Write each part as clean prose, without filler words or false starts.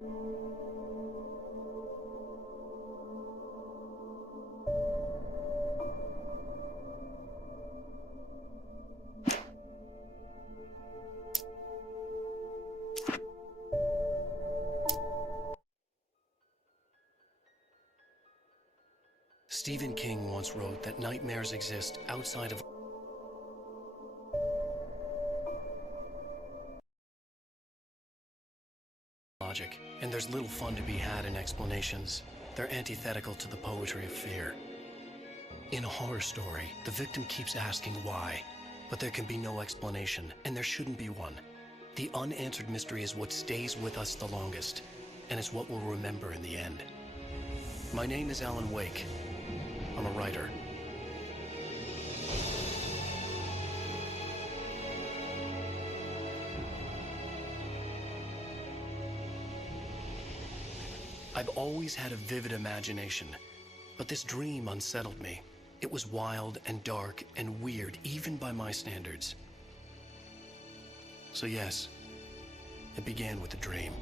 Stephen King once wrote that nightmares exist outside of logic, and there's little fun to be had in explanations. They're antithetical to the poetry of fear. In a horror story, the victim keeps asking why, but there can be no explanation, and there shouldn't be one. The unanswered mystery is what stays with us the longest, and it's what we'll remember in the end. My name is Alan Wake. I'm a writer. I've always had a vivid imagination, but this dream unsettled me. It was wild and dark and weird, even by my standards. So yes, it began with a dream.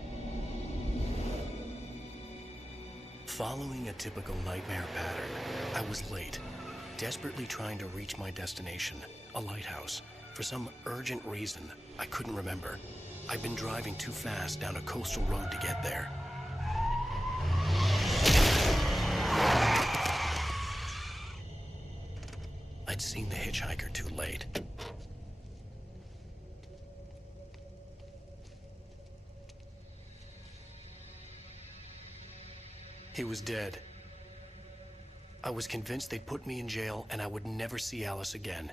Following a typical nightmare pattern, I was late, desperately trying to reach my destination, a lighthouse. For some urgent reason, I couldn't remember. I'd been driving too fast down a coastal road to get there. I'd seen the hitchhiker too late. He was dead. I was convinced they'd put me in jail and I would never see Alice again.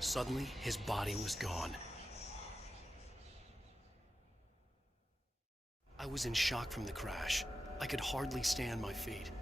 Suddenly, his body was gone. I was in shock from the crash. I could hardly stay on my feet.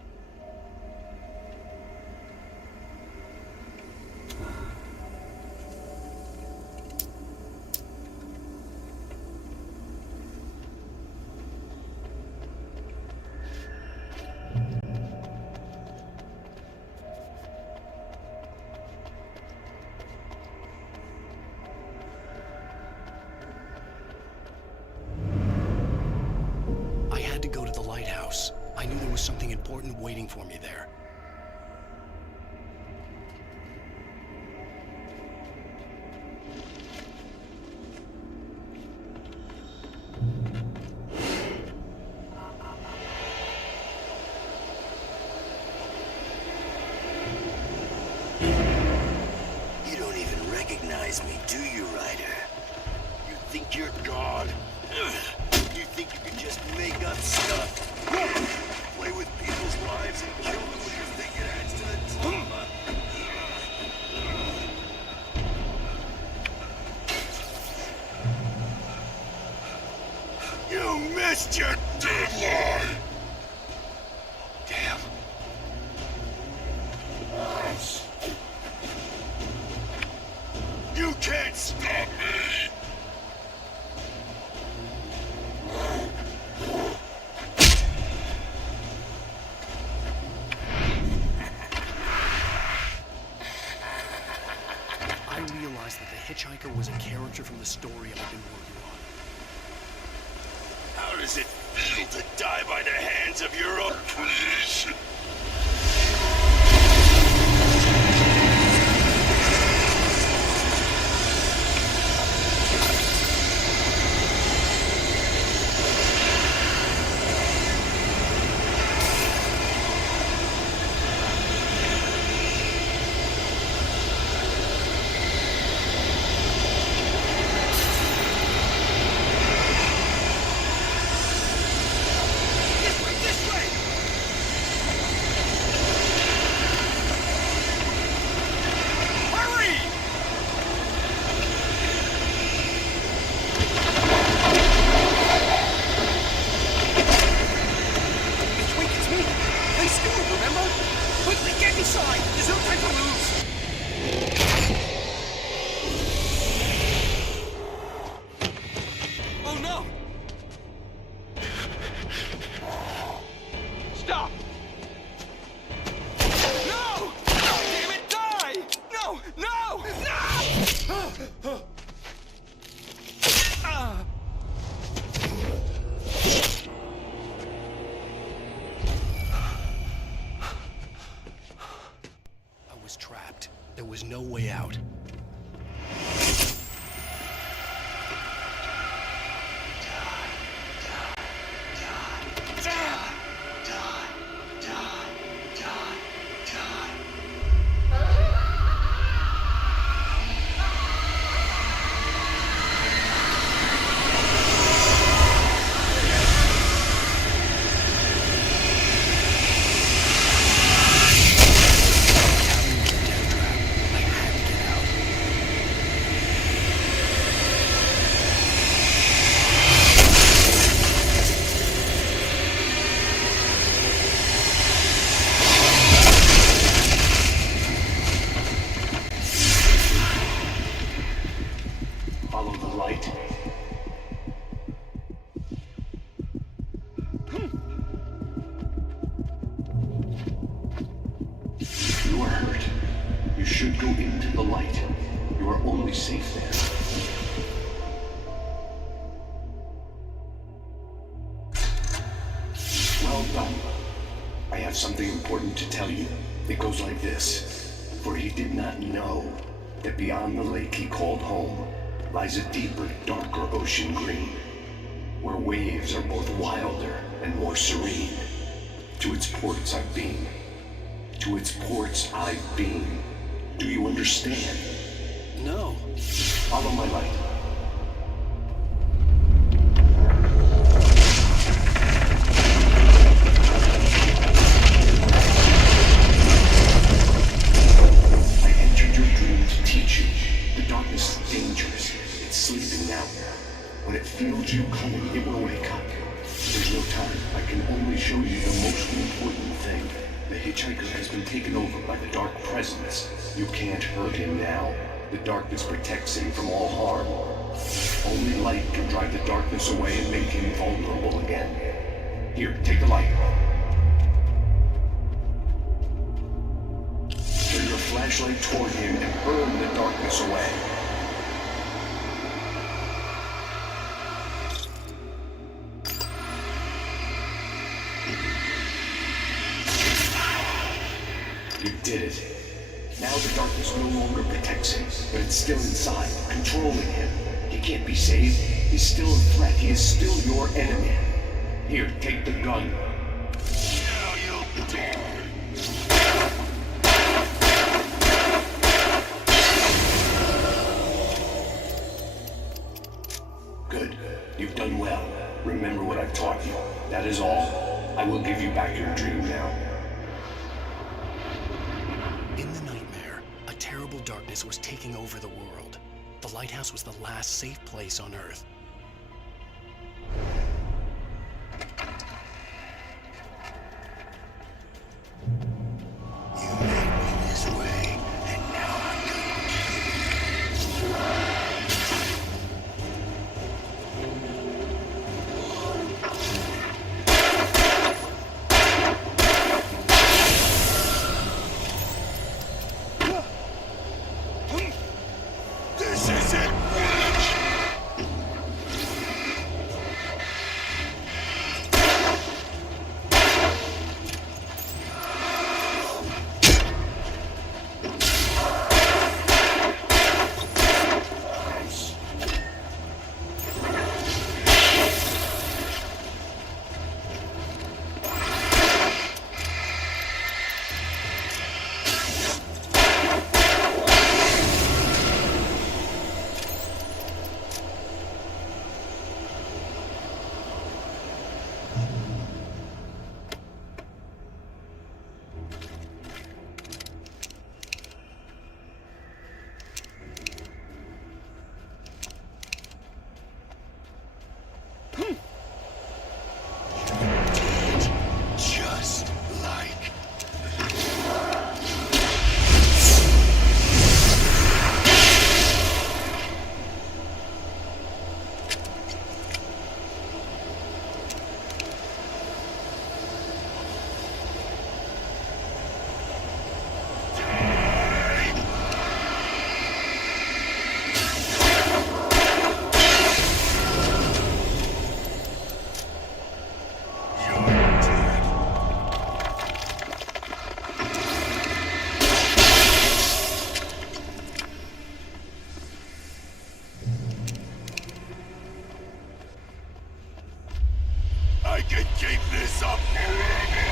I knew there was something important waiting for me there. You don't even recognize me, do you, Ryder? You think you're God? You think you can just make up stuff? Play with people's lives and kill them when you think it adds to the drama? You missed your deadline! Damn. You can't stop me! That the hitchhiker was a character from the story I've been working on. How does it feel to die by the hands of your own creation? out. Follow the light. You are hurt. You should go into the light. You are only safe there. Well done. I have something important to tell you. It goes like this. For he did not know that beyond the lake he called home lies a deeper, darker ocean green, where waves are both wilder and more serene. To its ports I've been. To its ports I've been. Do you understand? No. Follow my light. I entered your dream to teach you. The darkness is dangerous. It's sleeping now. When it feels you coming, it will wake up. There's no time. I can only show you the most important thing. The hitchhiker has been taken over by the Dark Presence. You can't hurt him now. The darkness protects him from all harm. Only light can drive the darkness away and make him vulnerable again. Here, take the light. Turn your flashlight toward him and burn the darkness away. You did it. Now the darkness no longer protects him, but it's still inside, controlling him. He can't be saved. He's still a threat. He is still your enemy. Here, take the gun. Now you'll die. Good. You've done well. Remember what I've taught you. That is all. I will give you back your dream now. In the nightmare, a terrible darkness was taking over the world. The lighthouse was the last safe place on Earth. You made me this way, and now I'm gonna kill you. This is it, witch! keep this up forever!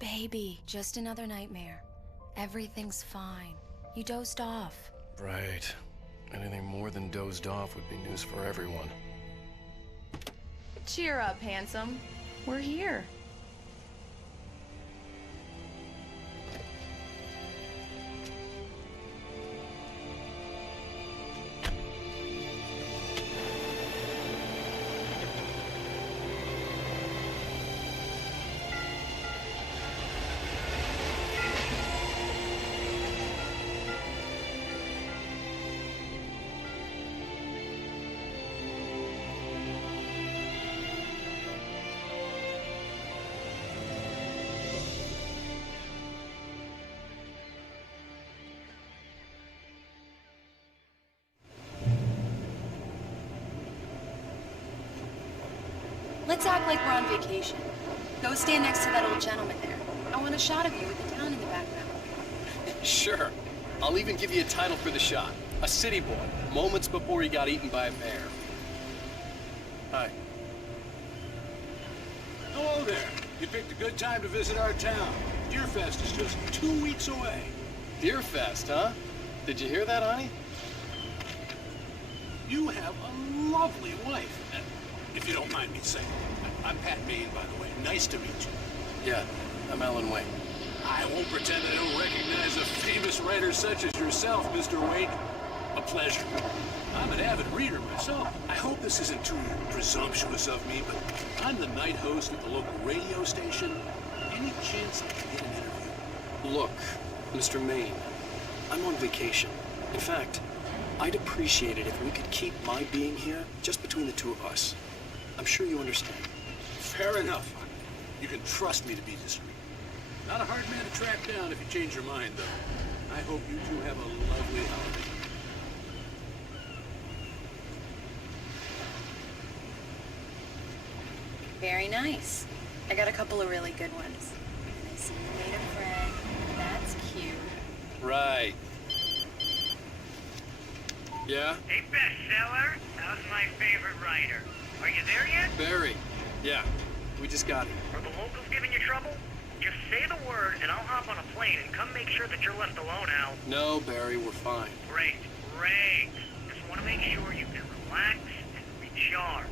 Baby, just another nightmare. Everything's fine. You dozed off. Right. Anything more than dozed off would be news for everyone. Cheer up, handsome. We're here. Let's act like we're on vacation. Go stand next to that old gentleman there. I want a shot of you with the town in the background. Sure. I'll even give you a title for the shot. A city boy, moments before he got eaten by a bear. Hi. Hello there. You picked a good time to visit our town. Deerfest is just 2 weeks away. Deerfest, huh? Did you hear that, honey? You have a lovely wife. If you don't mind me saying. I'm Pat Maine, by the way. Nice to meet you. Yeah, I'm Alan Wake. I won't pretend I don't recognize a famous writer such as yourself, Mr. Wake. A pleasure. I'm an avid reader myself. I hope this isn't too presumptuous of me, but I'm the night host at the local radio station. Any chance I can get an interview? Look, Mr. Maine, I'm on vacation. In fact, I'd appreciate it if we could keep my being here just between the two of us. I'm sure you understand. Fair enough. You can trust me to be discreet. Not a hard man to track down if you change your mind, though. I hope you two have a lovely holiday. Very nice. I got a couple of really good ones. And I see you made a friend. That's cute. Right. Yeah? Hey, bestseller, how's my favorite writer? Are you there yet? Barry. Yeah, we just got here. Are the locals giving you trouble? Just say the word and I'll hop on a plane and come make sure that you're left alone, Al. No, Barry, we're fine. Great, great. Just want to make sure you can relax and recharge.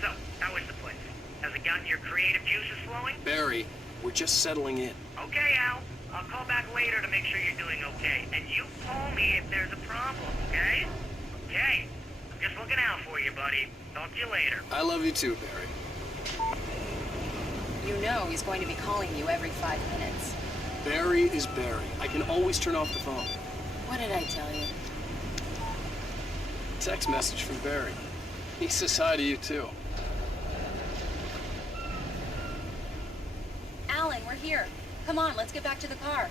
So, how is the place? Has it gotten your creative juices flowing? Barry, we're just settling in. Okay, Al. I'll call back later to make sure you're doing okay. And you call me if there's a problem, okay? Okay. I'm just looking out for you, buddy. Talk to you later. I love you too, Barry. You know he's going to be calling you every 5 minutes. Barry is Barry. I can always turn off the phone. What did I tell you? Text message from Barry. He says hi to you too. Alan, we're here. Come on, let's get back to the car.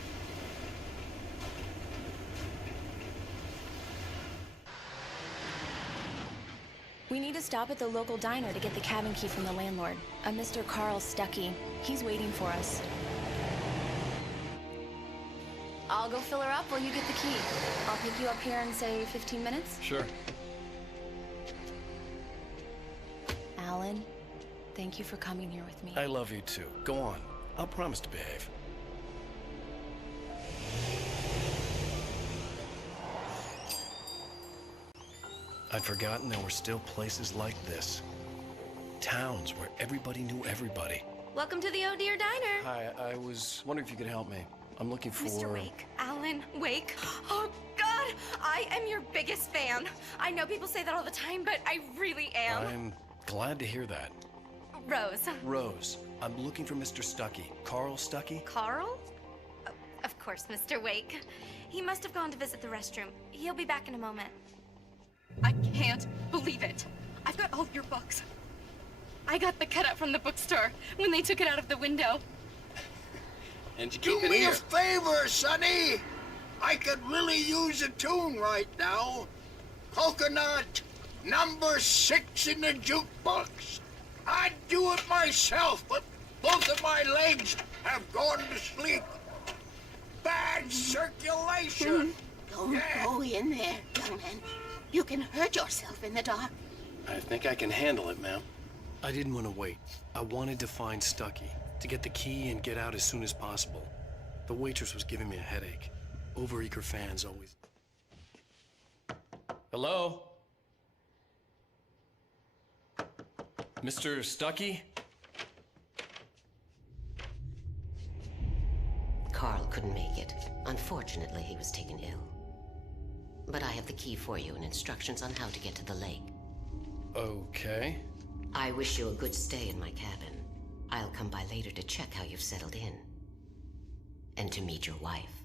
We need to stop at the local diner to get the cabin key from the landlord, a Mr. Carl Stuckey. He's waiting for us. I'll go fill her up while you get the key. I'll pick you up here in, say, 15 minutes. Sure. Alan, thank you for coming here with me. I love you too. Go on. I'll promise to behave. I'd forgotten there were still places like this. Towns where everybody knew everybody. Welcome to the Oh Dear Diner. Hi, I was wondering if you could help me. I'm looking for... Mr. Wake. Alan Wake. Oh, God! I am your biggest fan. I know people say that all the time, but I really am. I'm glad to hear that. Rose. Rose, I'm looking for Mr. Stuckey. Carl Stuckey? Carl? Oh, of course, Mr. Wake. He must have gone to visit the restroom. He'll be back in a moment. I can't believe it. I've got all your books. I got the cutout from the bookstore when they took it out of the window. And you Do keep it me here. a favor, Sonny. I could really use a tune right now. Coconut, number 6 in the jukebox. I'd do it myself, but both of my legs have gone to sleep. Bad circulation. Don't go in there, young man. You can hurt yourself in the dark. I think I can handle it, ma'am. I didn't want to wait. I wanted to find Stuckey, to get the key and get out as soon as possible. The waitress was giving me a headache. Overeager fans always... Hello? Mr. Stuckey? Carl couldn't make it. Unfortunately, he was taken ill. But I have the key for you and instructions on how to get to the lake. Okay. I wish you a good stay in my cabin. I'll come by later to check how you've settled in. And to meet your wife.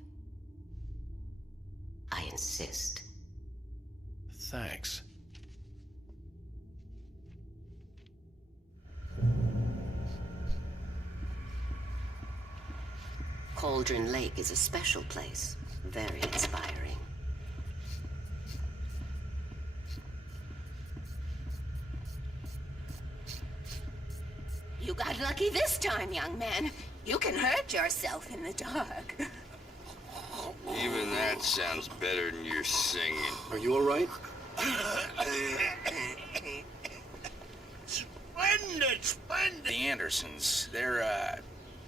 I insist. Thanks. Cauldron Lake is a special place. Very inspiring. You got lucky this time, young man. You can hurt yourself in the dark. Even that sounds better than your singing. Are you all right? Splendid, splendid. The Andersons, they're,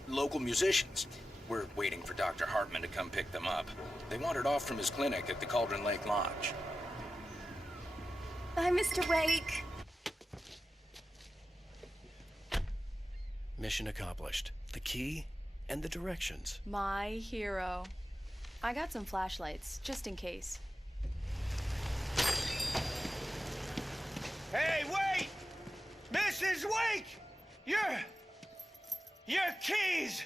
local musicians. We're waiting for Dr. Hartman to come pick them up. They wandered off from his clinic at the Cauldron Lake Lodge. Bye, Mr. Wake. Mission accomplished. The key and the directions. My hero. I got some flashlights, just in case. Hey, wait! Mrs. Wake! Your keys!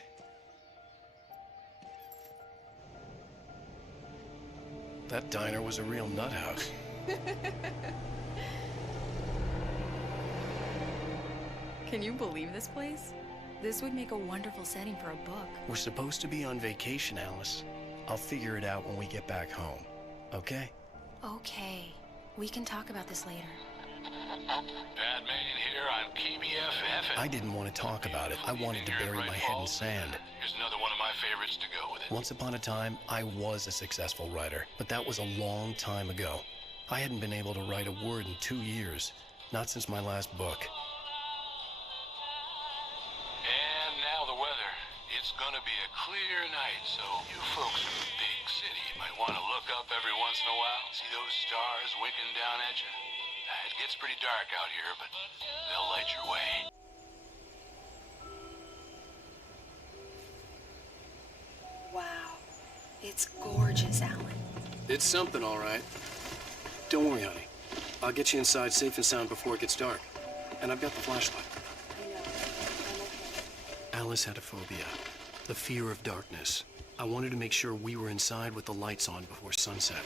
That diner was a real nut house. Can you believe this place? This would make a wonderful setting for a book. We're supposed to be on vacation, Alice. I'll figure it out when we get back home. Okay? Okay. We can talk about this later. Bad man here on KBFF. I didn't want to talk about it. I wanted to bury my head in sand. Here's another one of my favorites to go with it. Once upon a time, I was a successful writer, but that was a long time ago. I hadn't been able to write a word in 2 years, not since my last book. And now the weather. It's gonna be a clear night, so you folks in the big city might want to look up every once in a while. See those stars winking down at you? It gets pretty dark out here, but they'll light your way. Wow. It's gorgeous, Alan. It's something, all right. Don't worry, honey. I'll get you inside safe and sound before it gets dark. And I've got the flashlight. I know. I'm okay. Alice had a phobia. The fear of darkness. I wanted to make sure we were inside with the lights on before sunset.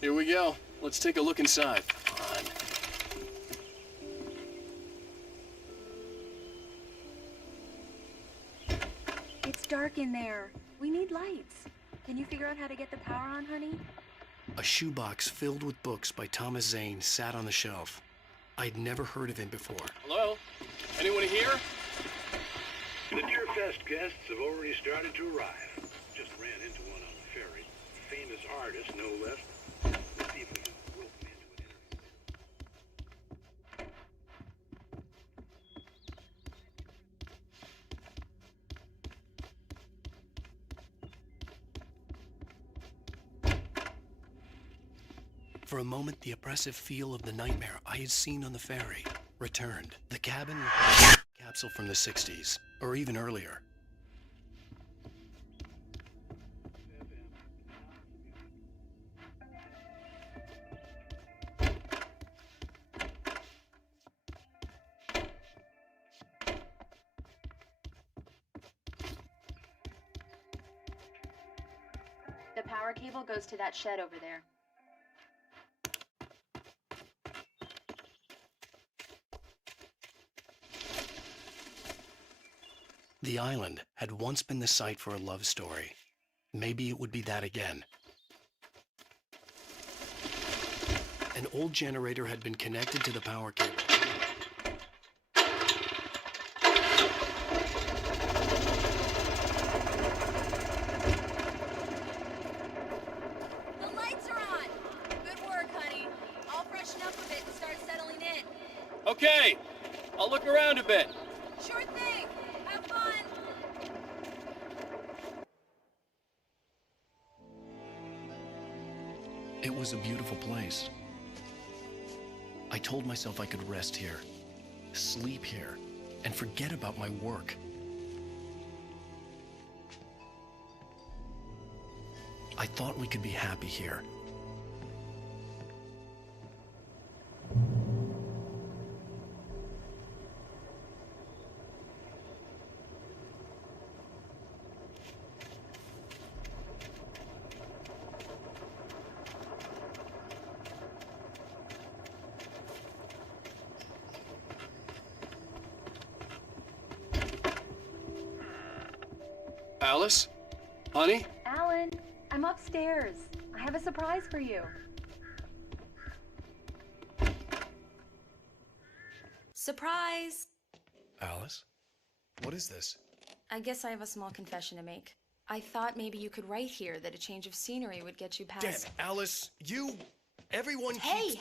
Here we go. Let's take a look inside. Come on. It's dark in there. We need lights. Can you figure out how to get the power on, honey? A shoebox filled with books by Thomas Zane sat on the shelf. I'd never heard of him before. Hello? Anyone here? The Deerfest guests have already started to arrive. Just ran into one on the ferry. Famous artist, no less. Let's see if we can rope him into an For a moment, the oppressive feel of the nightmare I had seen on the ferry returned. The cabin capsule from the 60s, or even earlier. The power cable goes to that shed over there. The island had once been the site for a love story. Maybe it would be that again. An old generator had been connected to the power cable. The lights are on. Good work, honey. I'll freshen up a bit and start settling in. Okay, I'll look around a bit. Sure thing. Have fun. It was a beautiful place. I told myself I could rest here, sleep here, and forget about my work. I thought we could be happy here. Alice? Honey? Alan, I'm upstairs. I have a surprise for you. Surprise! Alice? What is this? I guess I have a small confession to make. I thought maybe you could write here that a change of scenery would get you past... Damn it, Alice, everyone Hey,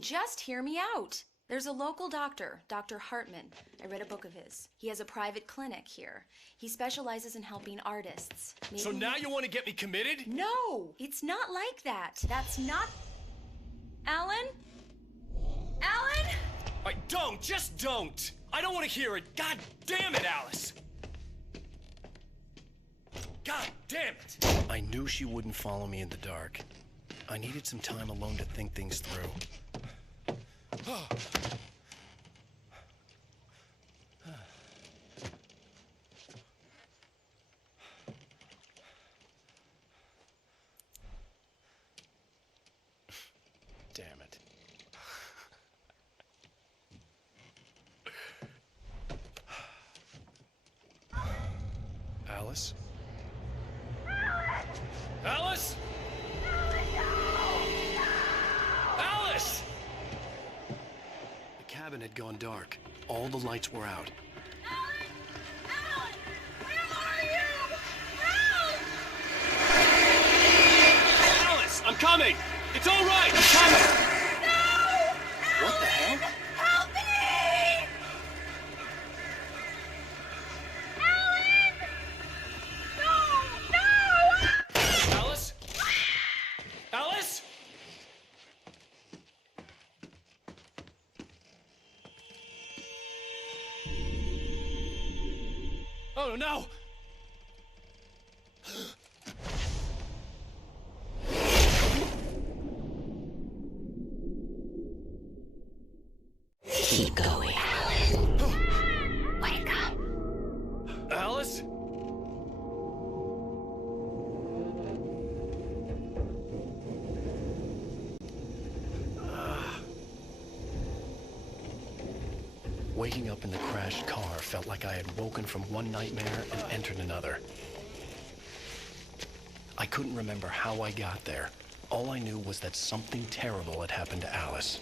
just hear me out. There's a local doctor, Dr. Hartman. I read a book of his. He has a private clinic here. He specializes in helping artists. So now you want to get me committed? No, it's not like that. That's not... Alan? Alan? Just don't! I don't want to hear it! God damn it, Alice! God damn it! I knew she wouldn't follow me in the dark. I needed some time alone to think things through. Damn it. Alice? Alice? Alice! The cabin had gone dark. All the lights were out. Alan! Where are you? Help! Alice, I'm coming! It's all right, I'm coming! No! What the hell? Help me! Alan! No! Alice? Alice? Oh no! Keep going, Alan. Wake up. Alice? Waking up in the crashed car felt like I had woken from one nightmare and entered another. I couldn't remember how I got there. All I knew was that something terrible had happened to Alice.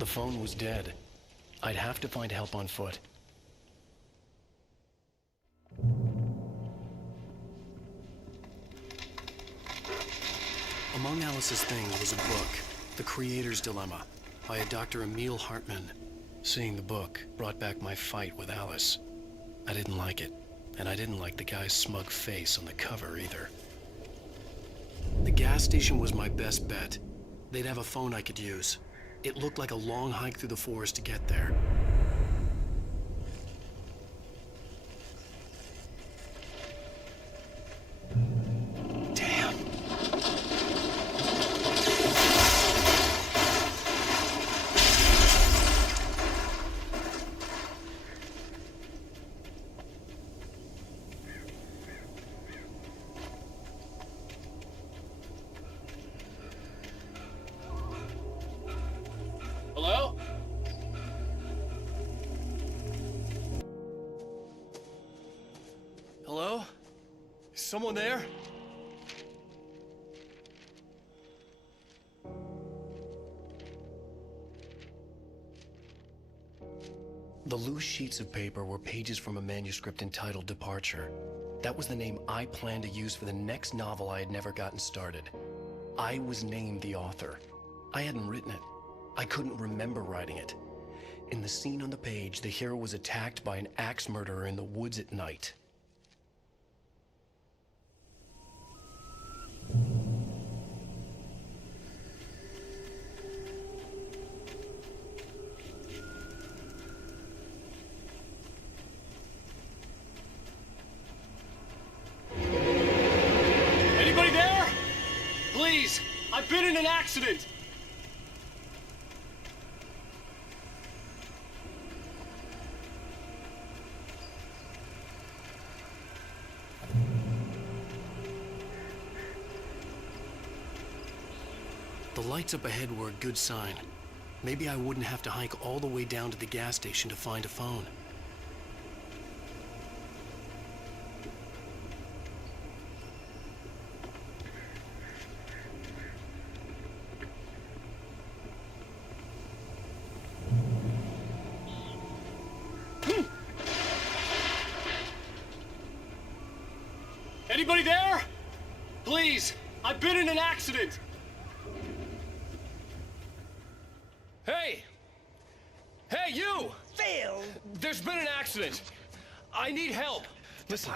The phone was dead. I'd have to find help on foot. Among Alice's things was a book, The Creator's Dilemma, by a Dr. Emil Hartman. Seeing the book brought back my fight with Alice. I didn't like it, and I didn't like the guy's smug face on the cover either. The gas station was my best bet. They'd have a phone I could use. It looked like a long hike through the forest to get there. Damn. Hello? Hello? Is someone there? The loose sheets of paper were pages from a manuscript entitled Departure. That was the name I planned to use for the next novel I had never gotten started. I was named the author. I hadn't written it. I couldn't remember writing it. In the scene on the page, the hero was attacked by an axe murderer in the woods at night. Anybody there? Please, I've been in an accident. The lights up ahead were a good sign. Maybe I wouldn't have to hike all the way down to the gas station to find a phone. Anybody there? Please, I've been in an accident. Hey! Hey, you! Phil! There's been an accident. I need help. Listen,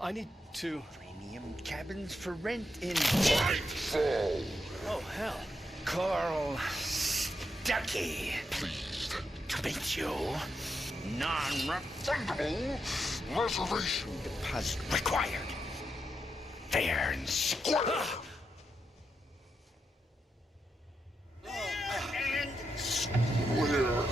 I need to... Premium cabins for rent in... Nightfall! Oh, hell. Carl Stuckey. Pleased To meet you. Non-refundable reservation deposit required. Fair and square. and square.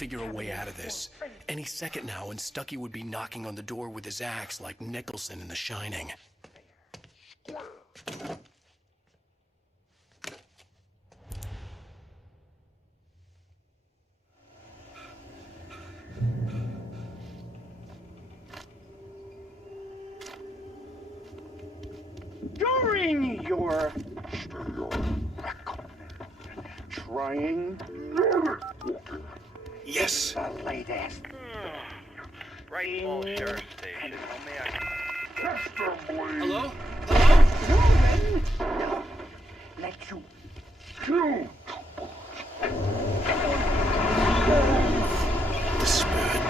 Figure a way out of this. Any second now, and Stuckey would be knocking on the door with his axe like Nicholson in The Shining. During your trying Yes. the latest. Right, Falls Sheriff Station. Hello? Now, let you kill. The spirit.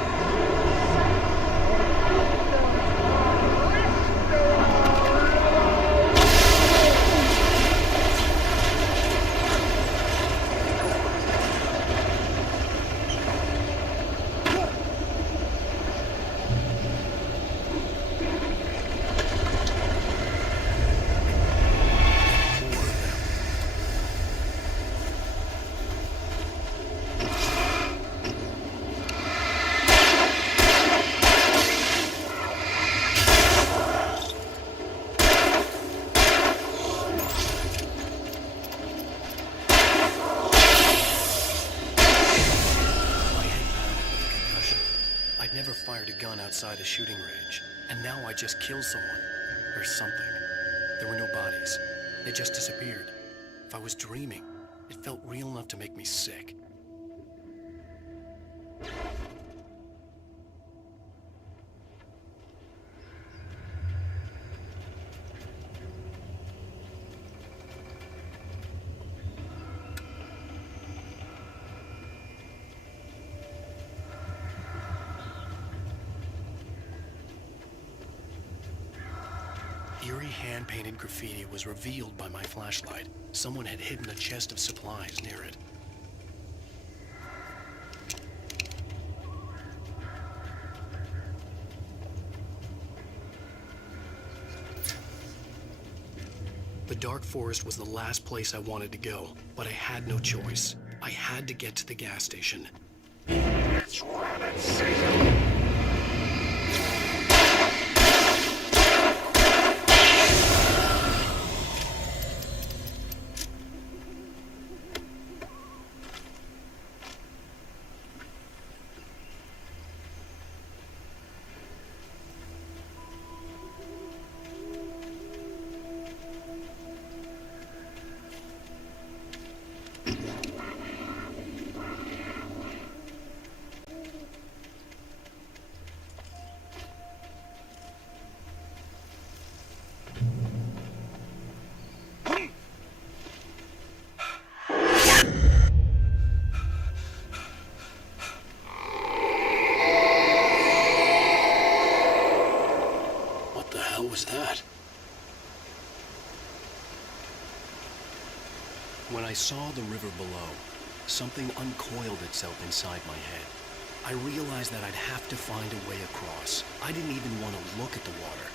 outside a shooting range, and now I just killed someone. Or something. There were no bodies. They just disappeared. If I was dreaming, it felt real enough to make me sick. Eerie hand-painted graffiti was revealed by my flashlight. Someone had hidden a chest of supplies near it. The Dark Forest was the last place I wanted to go, but I had no choice. I had to get to the gas station. It's rabbit season. Was that? When I saw the river below, something uncoiled itself inside my head. I realized that I'd have to find a way across. I didn't even want to look at the water.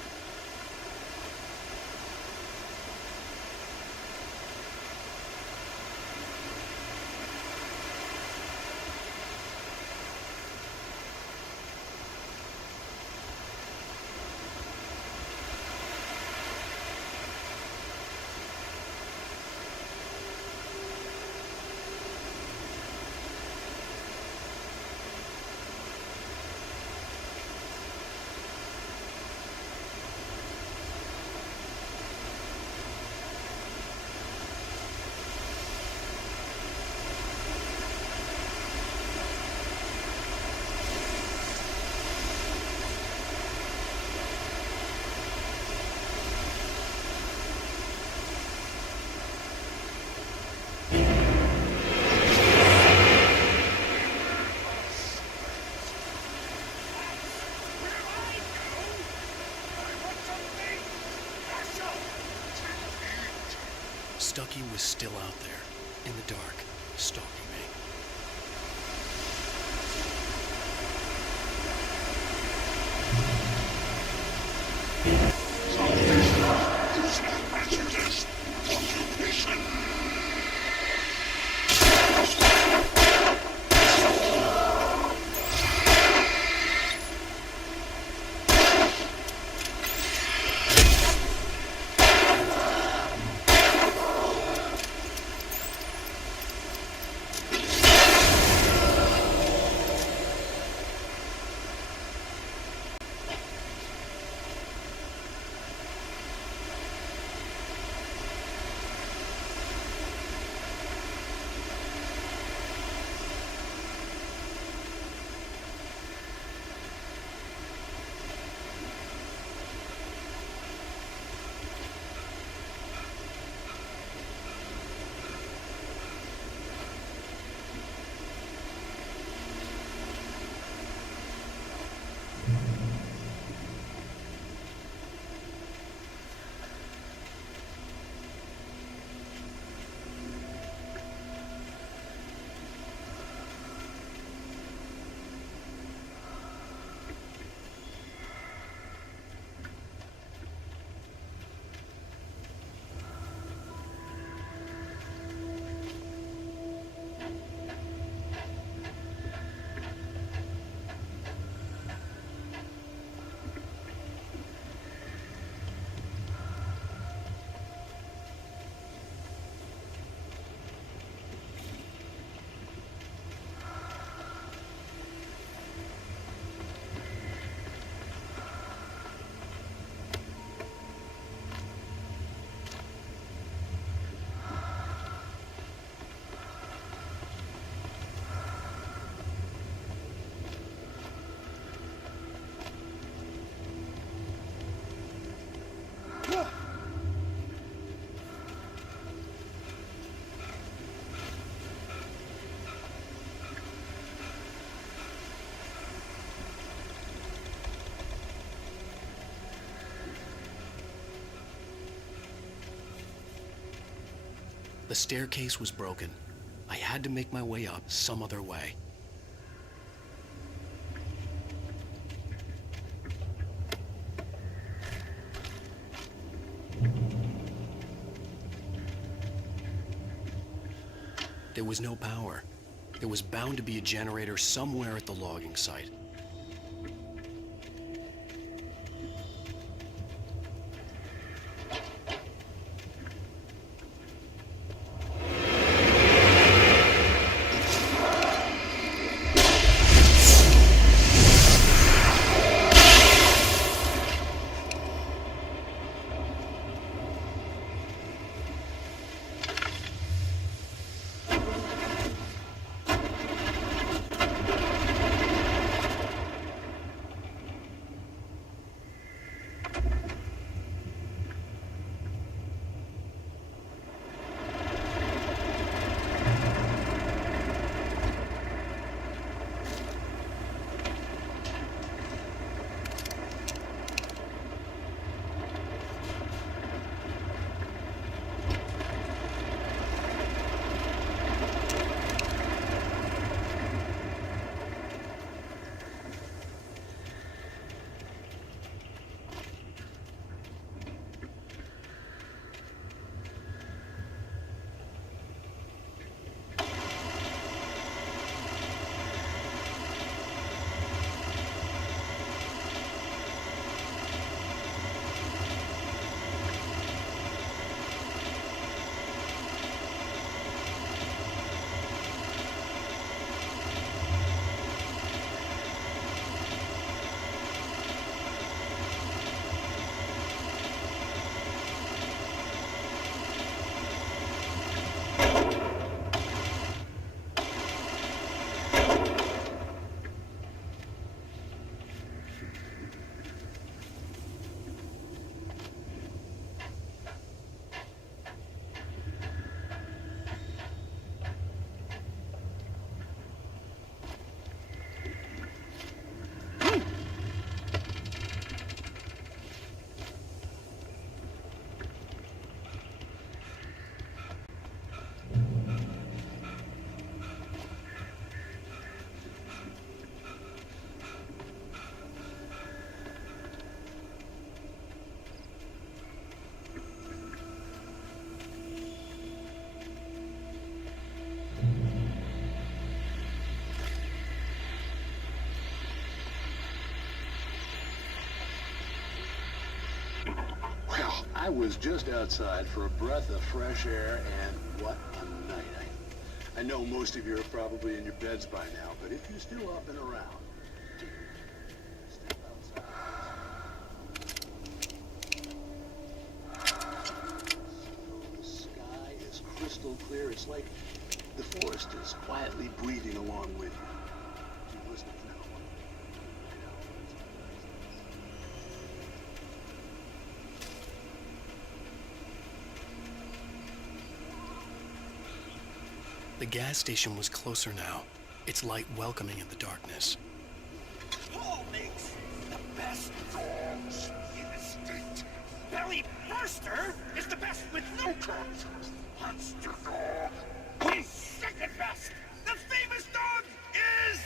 Stucky was still out there, in the dark, stalking me. The staircase was broken. I had to make my way up some other way. There was no power. There was bound to be a generator somewhere at the logging site. I was just outside for a breath of fresh air, and what a night. I know most of you are probably in your beds by now, but if you're still up and around, step outside. The sky is crystal clear. It's like the forest is quietly breathing along with you. Keep listening now. The gas station was closer now, its light welcoming in the darkness. Paul makes the best dogs in the state. Belly Burster is the best with no cones. Monster Dog is second best. The famous dog is...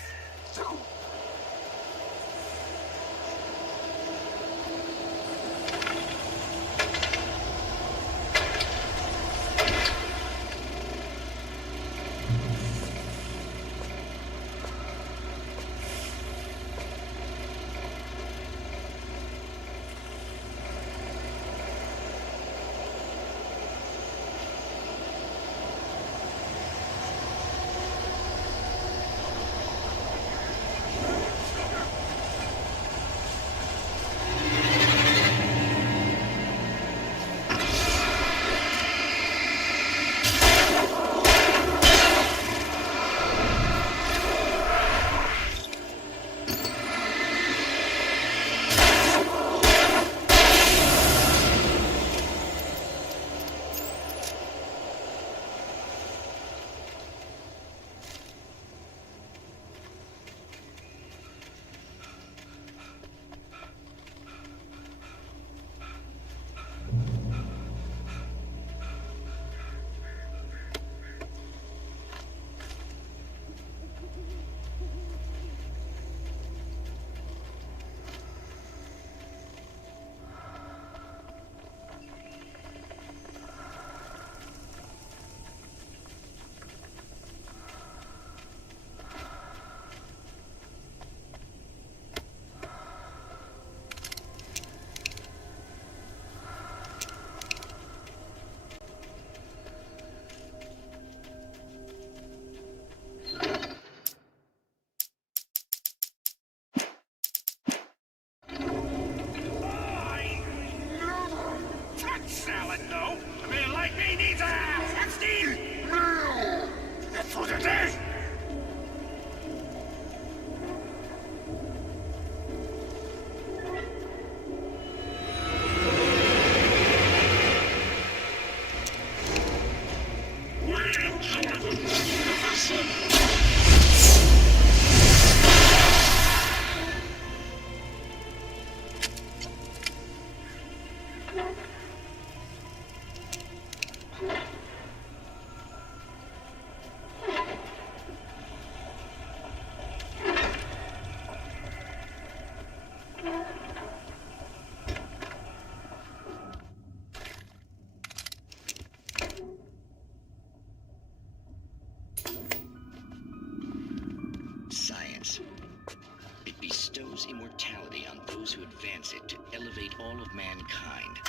those who advance it to elevate all of mankind.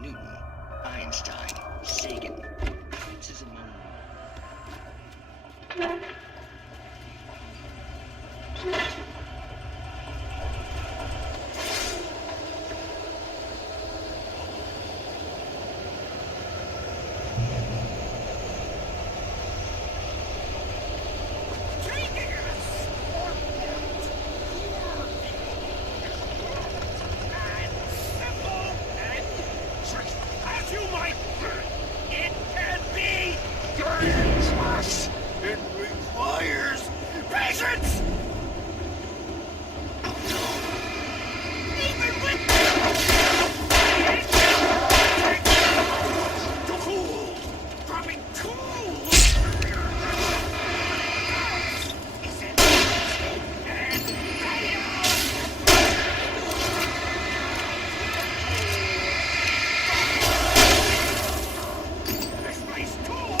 Newton, Einstein, Sagan, princes among them. It requires patience! Even with cool! Dropping cool! Is it? This place cool!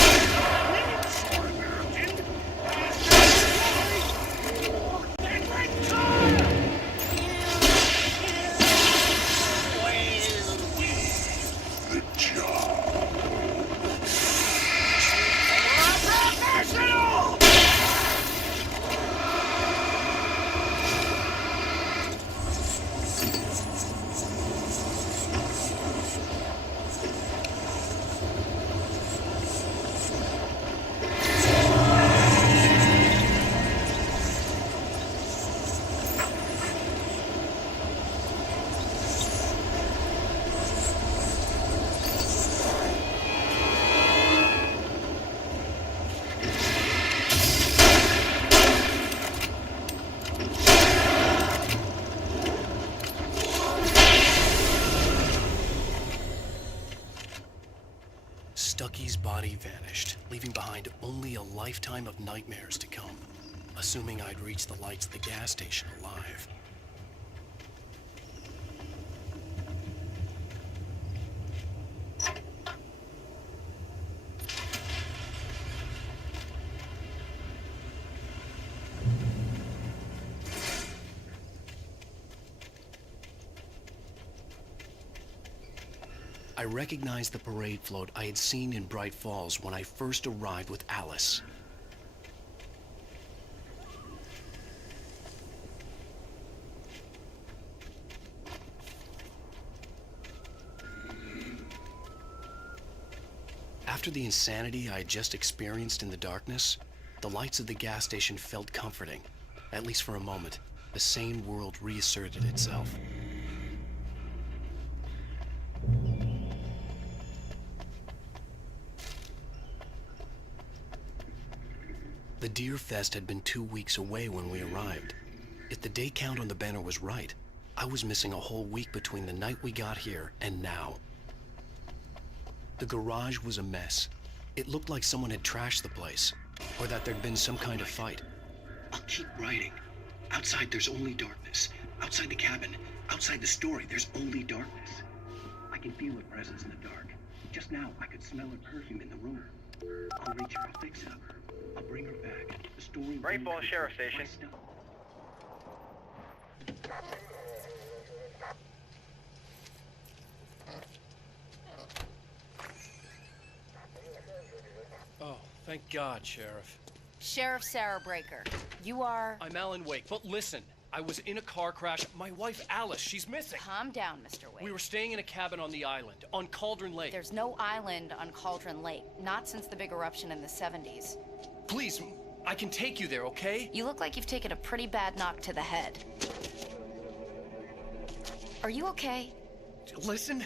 Stucky's body vanished, leaving behind only a lifetime of nightmares to come, assuming I'd reach the lights of the gas station alive. I recognized the parade float I had seen in Bright Falls when I first arrived with Alice. After the insanity I had just experienced in the darkness, the lights of the gas station felt comforting. At least for a moment, the sane world reasserted itself. The Deer Fest had been 2 weeks away when we arrived. If the day count on the banner was right, I was missing a whole week between the night we got here and now. The garage was a mess. It looked like someone had trashed the place, or that there'd been some kind of fight. I'll keep writing. Outside there's only darkness. Outside the cabin, outside the story, there's only darkness. I can feel a presence in the dark. Just now, I could smell her perfume in the room. I'll reach her, I'll fix it up. I'll bring her back. The story... Bright Falls Sheriff Station. Oh, thank God, Sheriff. Sheriff Sarah Breaker. You are... I'm Alan Wake, but listen. I was in a car crash. My wife, Alice, she's missing. Calm down, Mr. Wake. We were staying in a cabin on the island, on Cauldron Lake. There's no island on Cauldron Lake. Not since the big eruption in the 70s. Please, I can take you there, okay? You look like you've taken a pretty bad knock to the head. Are you okay? Listen.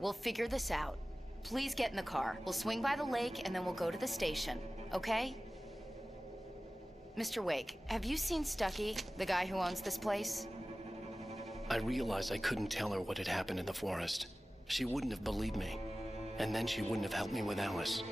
We'll figure this out. Please get in the car. We'll swing by the lake and then we'll go to the station, okay? Mr. Wake, have you seen Stucky, the guy who owns this place? I realized I couldn't tell her what had happened in the forest. She wouldn't have believed me. And then she wouldn't have helped me with Alice.